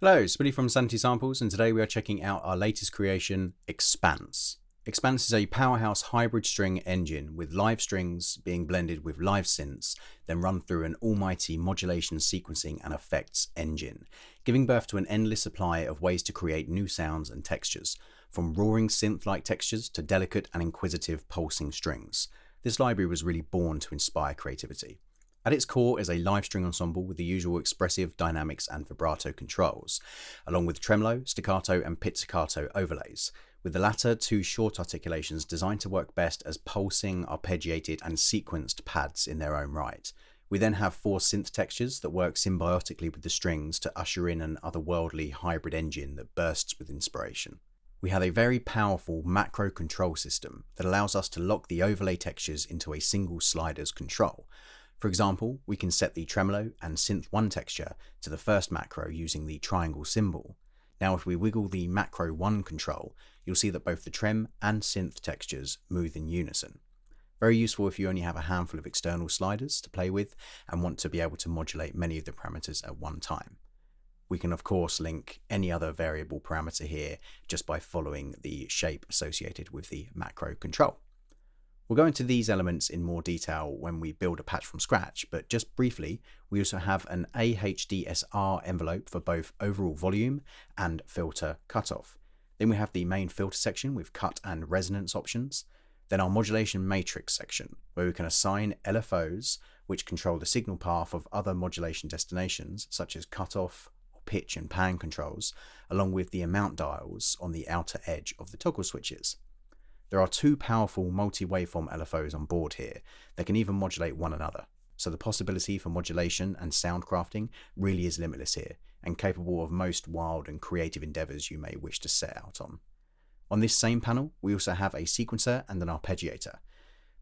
Hello, it's Billy from Sanity Samples, and today we are checking out our latest creation, Expanse. Expanse is a powerhouse hybrid string engine with live strings being blended with live synths, then run through an almighty modulation, sequencing and effects engine, giving birth to an endless supply of ways to create new sounds and textures, from roaring synth-like textures to delicate and inquisitive pulsing strings. This library was really born to inspire creativity. At its core is a live string ensemble with the usual expressive dynamics and vibrato controls, along with tremolo, staccato and pizzicato overlays, with the latter two short articulations designed to work best as pulsing, arpeggiated and sequenced pads in their own right. We then have four synth textures that work symbiotically with the strings to usher in an otherworldly hybrid engine that bursts with inspiration. We have a very powerful macro control system that allows us to lock the overlay textures into a single slider's control. For example, we can set the tremolo and synth 1 texture to the first macro using the triangle symbol. Now if we wiggle the macro 1 control, you'll see that both the trem and synth textures move in unison. Very useful if you only have a handful of external sliders to play with and want to be able to modulate many of the parameters at one time. We can of course link any other variable parameter here just by following the shape associated with the macro control. We'll go into these elements in more detail when we build a patch from scratch, but just briefly, we also have an AHDSR envelope for both overall volume and filter cutoff. Then we have the main filter section with cut and resonance options. Then our modulation matrix section, where we can assign LFOs, which control the signal path of other modulation destinations, such as cutoff, pitch and pan controls, along with the amount dials on the outer edge of the toggle switches. There are two powerful multi-waveform LFOs on board here that can even modulate one another, so the possibility for modulation and sound crafting really is limitless here, and capable of most wild and creative endeavours you may wish to set out on. On this same panel, we also have a sequencer and an arpeggiator.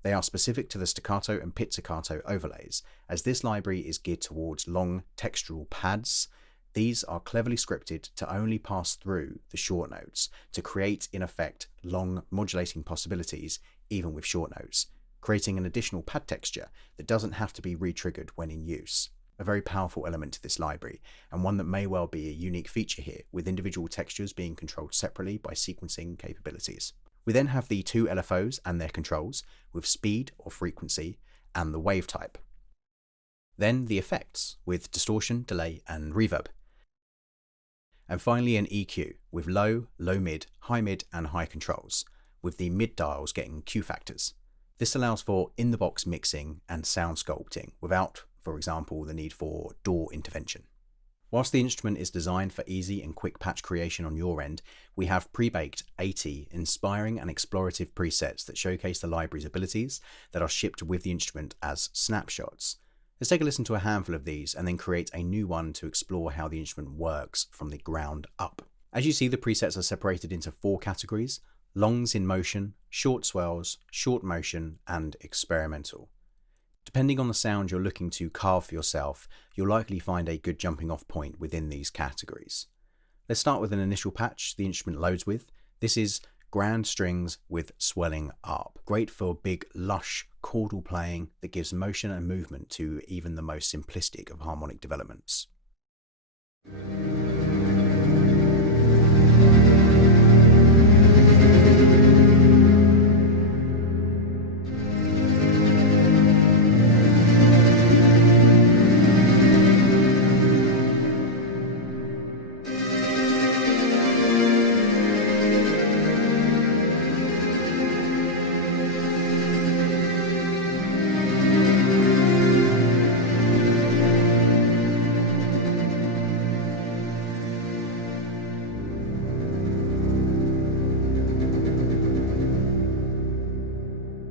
They are specific to the staccato and pizzicato overlays, as this library is geared towards long textural pads. These are cleverly scripted to only pass through the short notes to create, in effect, long modulating possibilities even with short notes, creating an additional pad texture that doesn't have to be re-triggered when in use. A very powerful element to this library, and one that may well be a unique feature here, with individual textures being controlled separately by sequencing capabilities. We then have the two LFOs and their controls, with speed or frequency and the wave type. Then the effects, with distortion, delay and reverb. And finally an EQ with low, low mid, and high controls, with the mid dials getting Q factors. This allows for in-the-box mixing and sound sculpting without, for example, the need for DAW intervention. Whilst the instrument is designed for easy and quick patch creation on your end, we have pre-baked 80 inspiring and explorative presets that showcase the library's abilities that are shipped with the instrument as snapshots. Let's take a listen to a handful of these and then create a new one to explore how the instrument works from the ground up. As you see, the presets are separated into four categories: longs in motion, short swells, short motion, and experimental. Depending on the sound you're looking to carve for yourself, you'll likely find a good jumping off point within these categories. Let's start with an initial patch the instrument loads with. This is grand strings with swelling up. Great for big, lush, chordal playing that gives motion and movement to even the most simplistic of harmonic developments.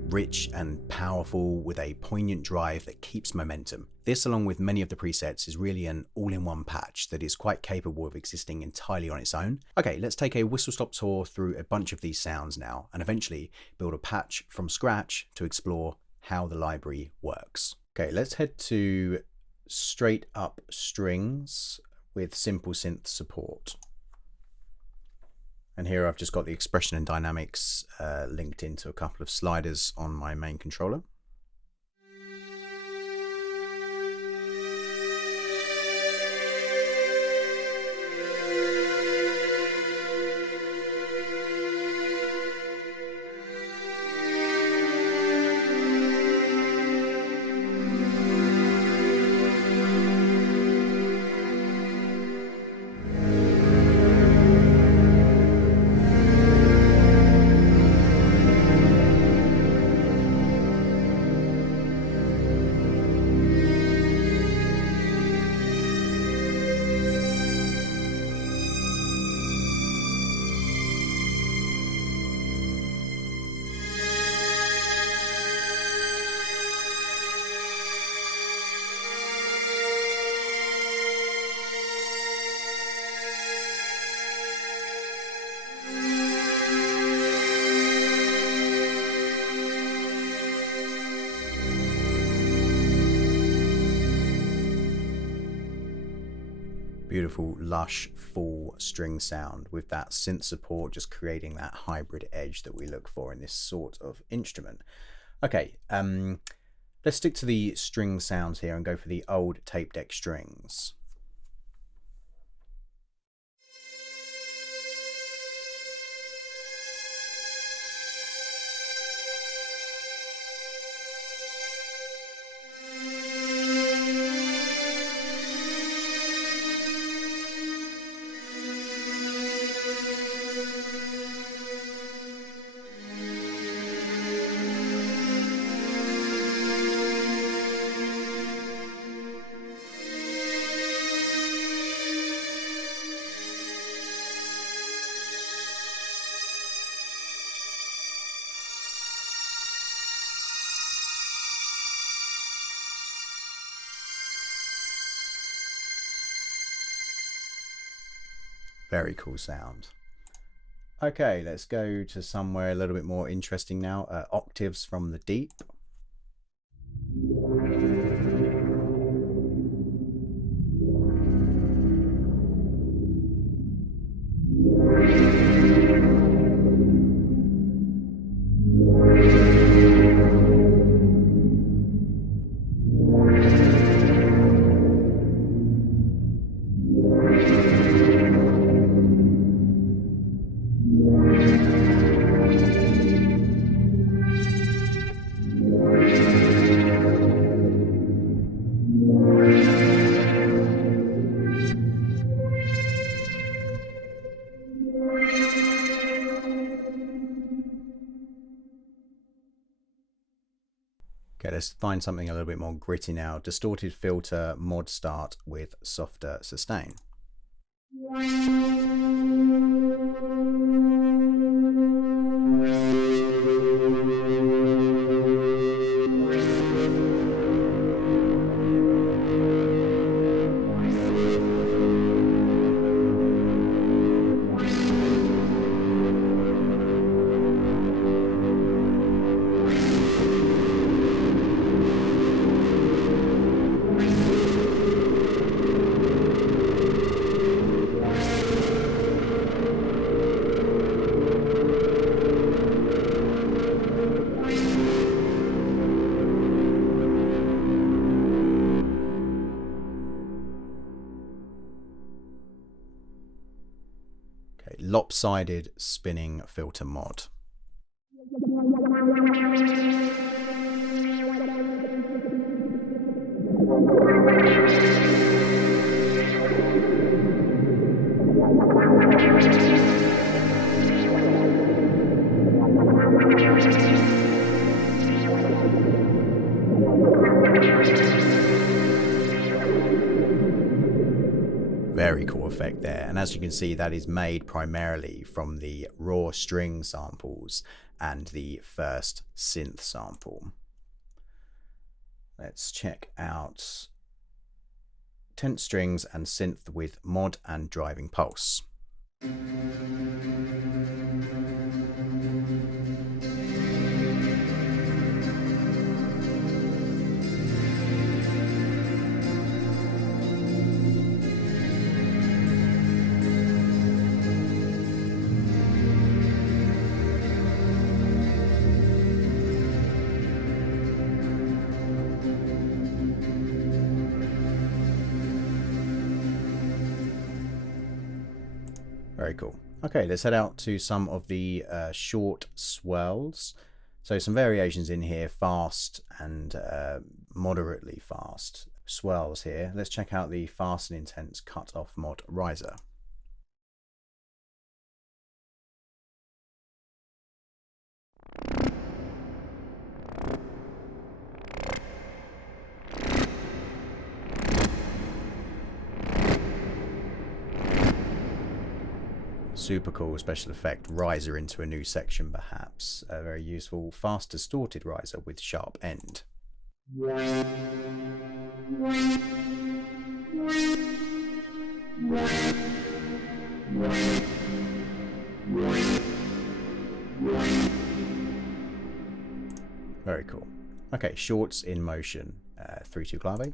Rich and powerful with a poignant drive that keeps momentum. This, along with many of the presets, is really an all-in-one patch that is quite capable of existing entirely on its own. Okay, let's take a whistle-stop tour through a bunch of these sounds now, and eventually build a patch from scratch to explore how the library works. Okay, let's head to straight up strings with simple synth support. And here I've just got the expression and dynamics linked into a couple of sliders on my main controller. Beautiful, lush, full string sound with that synth support, just creating that hybrid edge that we look for in this sort of instrument. Okay, let's stick to the string sounds here and go for the old tape deck strings. Very cool sound. Okay, let's go to somewhere a little bit more interesting now. Octaves from the Deep. Okay, let's find something a little bit more gritty now. Distorted filter mod start with softer sustain. Lopsided spinning filter mod. Very cool effect there, and as you can see, that is made primarily from the raw string samples and the first synth sample. Let's check out tense strings and synth with mod and driving pulse. Very cool. Okay, let's head out to some of the short swirls. So some variations in here, fast and moderately fast swirls here. Let's check out the fast and intense cut-off mod riser. Super cool special effect, riser into a new section perhaps. A very useful fast distorted riser with sharp end. Very cool. Okay, shorts in motion, 3-2 clave.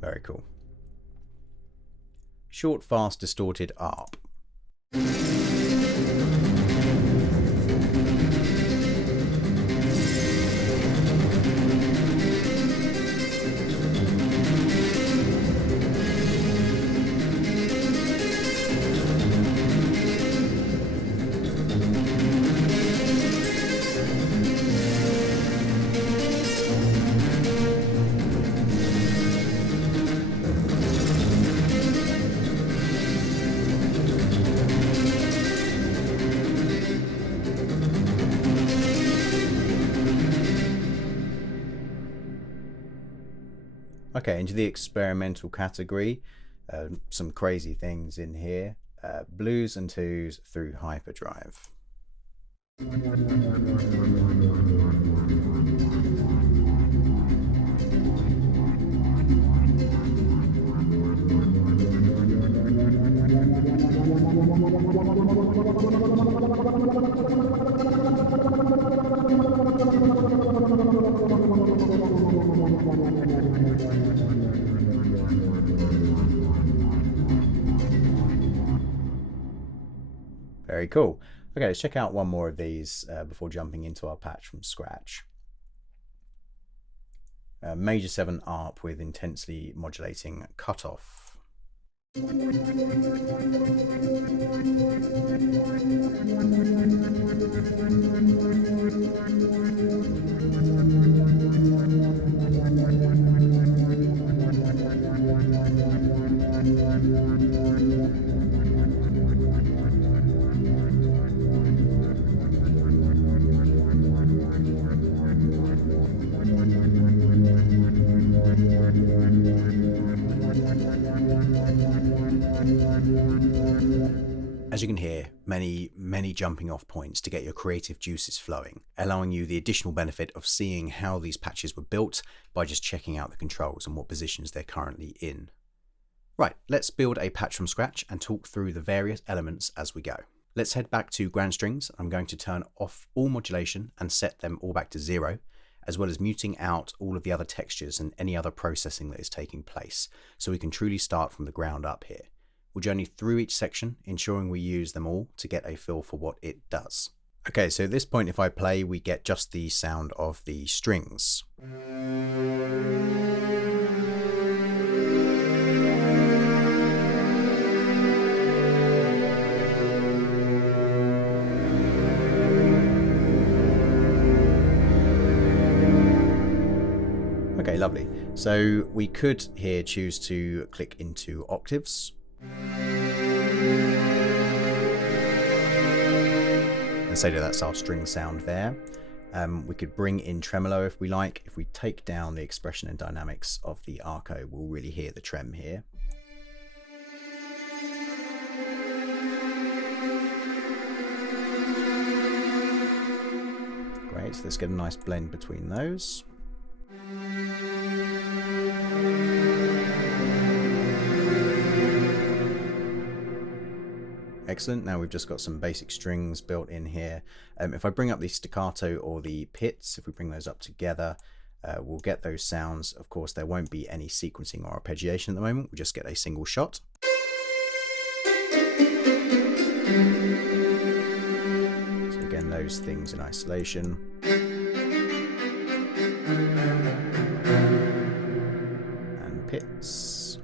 Very cool. Short, fast, distorted ARP. Okay, into the experimental category, some crazy things in here. Blues and twos through hyperdrive. Very cool. Okay, let's check out one more of these before jumping into our patch from scratch. Major 7 ARP with intensely modulating cutoff. As you can hear, many jumping off points to get your creative juices flowing, allowing you the additional benefit of seeing how these patches were built by just checking out the controls and what positions they're currently in. Right, let's build a patch from scratch and talk through the various elements as we go. Let's head back to ground strings. I'm going to turn off all modulation and set them all back to 0, as well as muting out all of the other textures and any other processing that is taking place, so we can truly start from the ground up here. We'll journey through each section, ensuring we use them all to get a feel for what it does. Okay, so at this point, if I play, we get just the sound of the strings. Okay, lovely. So we could here choose to click into octaves. And say that that's our string sound there. We could bring in tremolo if we like. If we take down the expression and dynamics of the arco, we'll really hear the trem here. Great, so let's get a nice blend between those. Excellent. Now we've just got some basic strings built in here. If I bring up the staccato or the pits, if we bring those up together, we'll get those sounds. Of course, there won't be any sequencing or arpeggiation at the moment. We'll just get a single shot. So again, those things in isolation. And pits.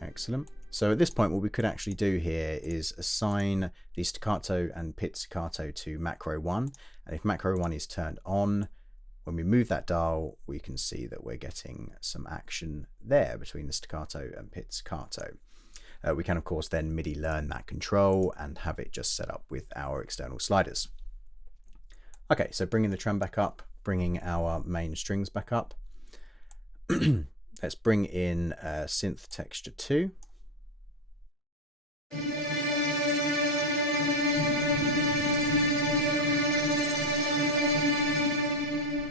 Excellent. So at this point, what we could actually do here is assign the staccato and pit staccato to macro 1. And if macro 1 is turned on, when we move that dial, we can see that we're getting some action there between the staccato and pit staccato. We can, of course, then MIDI learn that control and have it just set up with our external sliders. Okay, so bringing the trem back up, bringing our main strings back up. Let's bring in synth texture 2.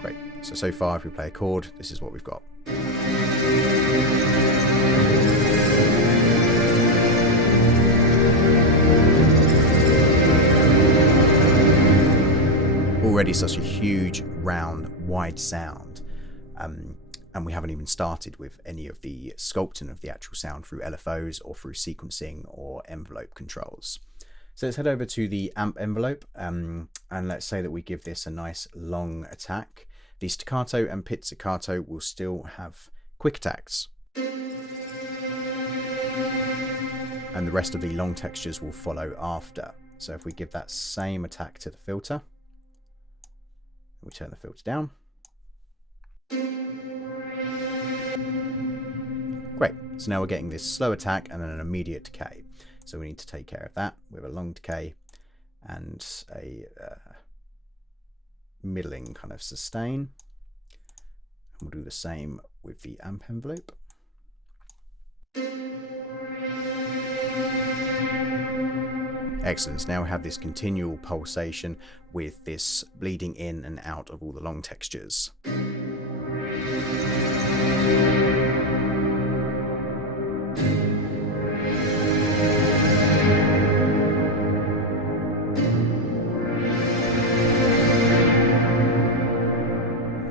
Great. So far, if we play a chord, this is what we've got. Already such a huge, round, wide sound. And we haven't even started with any of the sculpting of the actual sound through LFOs or through sequencing or envelope controls. So let's head over to the amp envelope, and let's say that we give this a nice long attack. The staccato and pit staccato will still have quick attacks. And the rest of the long textures will follow after. So if we give that same attack to the filter, we turn the filter down. Great, so now we're getting this slow attack and then an immediate decay. So we need to take care of that with a long decay and a middling kind of sustain. And we'll do the same with the amp envelope. Excellent, so now we have this continual pulsation with this bleeding in and out of all the long textures.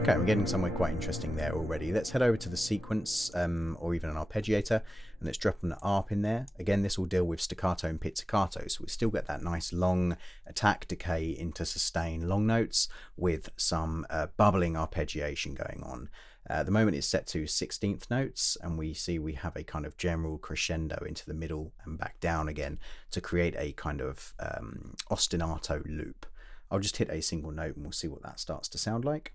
Okay, we're getting somewhere quite interesting there already. Let's head over to the sequence or even an arpeggiator, and let's drop an arp in there. Again, this will deal with staccato and pit staccato, so we still get that nice long attack decay into sustain long notes with some bubbling arpeggiation going on. At the moment it's set to 16th notes, and we see we have a kind of general crescendo into the middle and back down again to create a kind of ostinato loop. I'll just hit a single note and we'll see what that starts to sound like.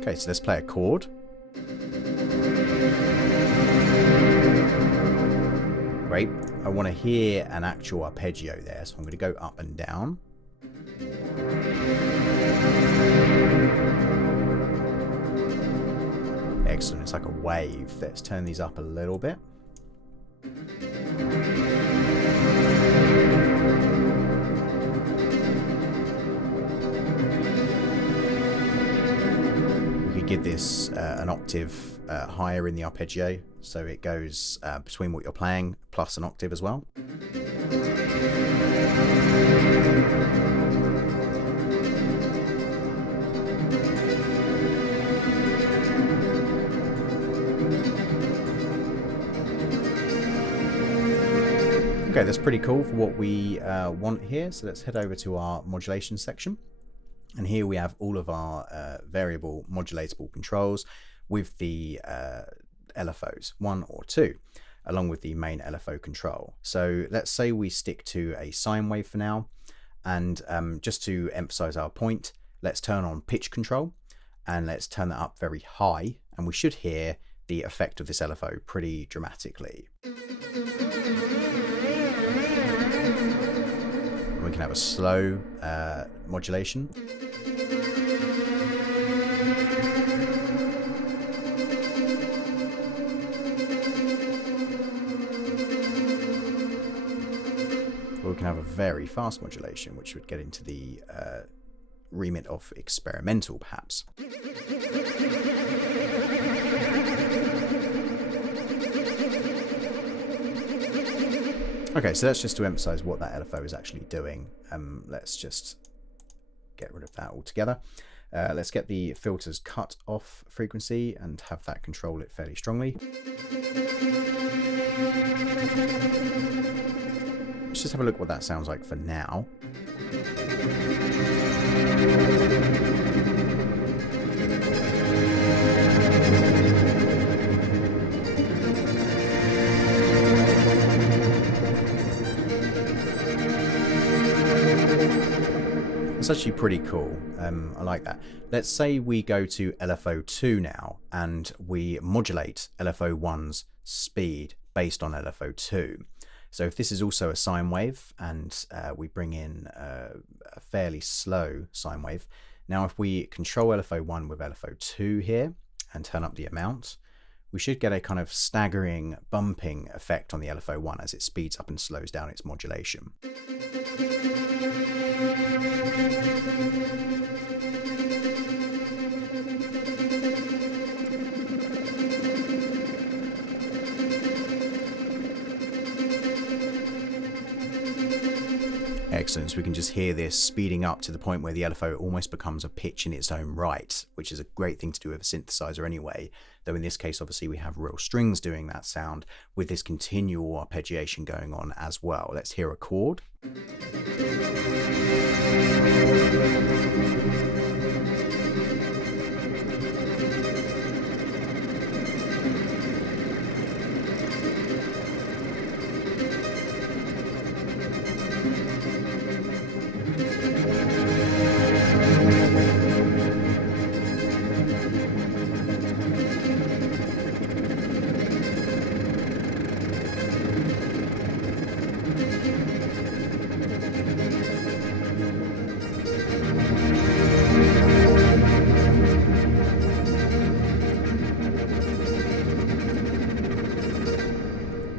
Okay, so let's play a chord. Great. I want to hear an actual arpeggio there, so I'm going to go up and down. Excellent, it's like a wave. Let's turn these up a little bit. Give this an octave higher in the arpeggio, so it goes between what you're playing plus an octave as well. Okay, that's pretty cool for what we want here, so let's head over to our modulation section. And here we have all of our variable modulatable controls with the LFOs, 1 or 2, along with the main LFO control. So let's say we stick to a sine wave for now. And just to emphasize our point, let's turn on pitch control and let's turn that up very high. And we should hear the effect of this LFO pretty dramatically. We can have a slow modulation. Or we can have a very fast modulation, which would get into the remit of experimental, perhaps. Okay, so that's just to emphasize what that LFO is actually doing. Let's just get rid of that altogether. Let's get the filters cut off frequency and have that control it fairly strongly. Let's just have a look what that sounds like for now. It's actually pretty cool. I like that. Let's say we go to LFO2 now and we modulate LFO1's speed based on LFO2. So if this is also a sine wave and we bring in a fairly slow sine wave, now if we control LFO1 with LFO2 here and turn up the amount, we should get a kind of staggering bumping effect on the LFO1 as it speeds up and slows down its modulation. Excellent, so we can just hear this speeding up to the point where the LFO almost becomes a pitch in its own right, which is a great thing to do with a synthesizer anyway, though in this case obviously we have real strings doing that sound with this continual arpeggiation going on as well. Let's hear a chord.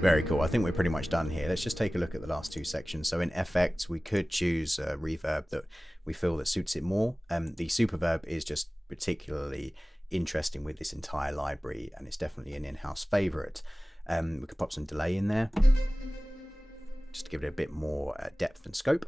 Very cool. I think we're pretty much done here. Let's just take a look at the last two sections. So in FX, we could choose a reverb that we feel that suits it more. The superverb is just particularly interesting with this entire library, and it's definitely an in-house favorite. We could pop some delay in there just to give it a bit more depth and scope.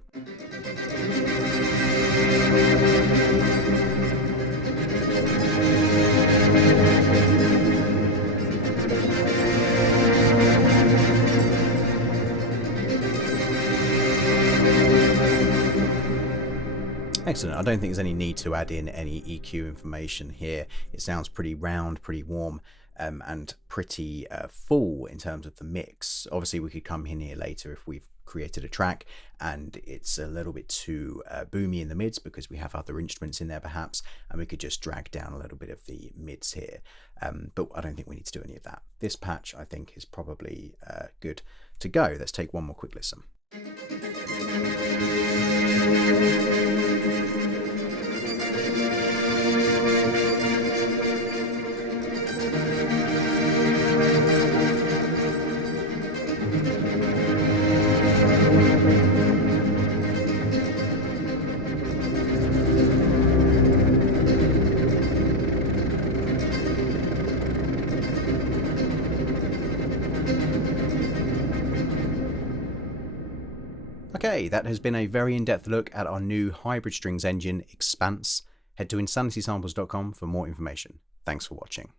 Excellent. I don't think there's any need to add in any EQ information here. It sounds pretty round, pretty warm, and pretty full in terms of the mix. Obviously, we could come in here later if we've created a track and it's a little bit too boomy in the mids because we have other instruments in there perhaps, and we could just drag down a little bit of the mids here. But I don't think we need to do any of that. This patch, I think, is probably good to go. Let's take one more quick listen. Okay, that has been a very in-depth look at our new hybrid strings engine, Expanse. Head to insanitysamples.com for more information. Thanks for watching.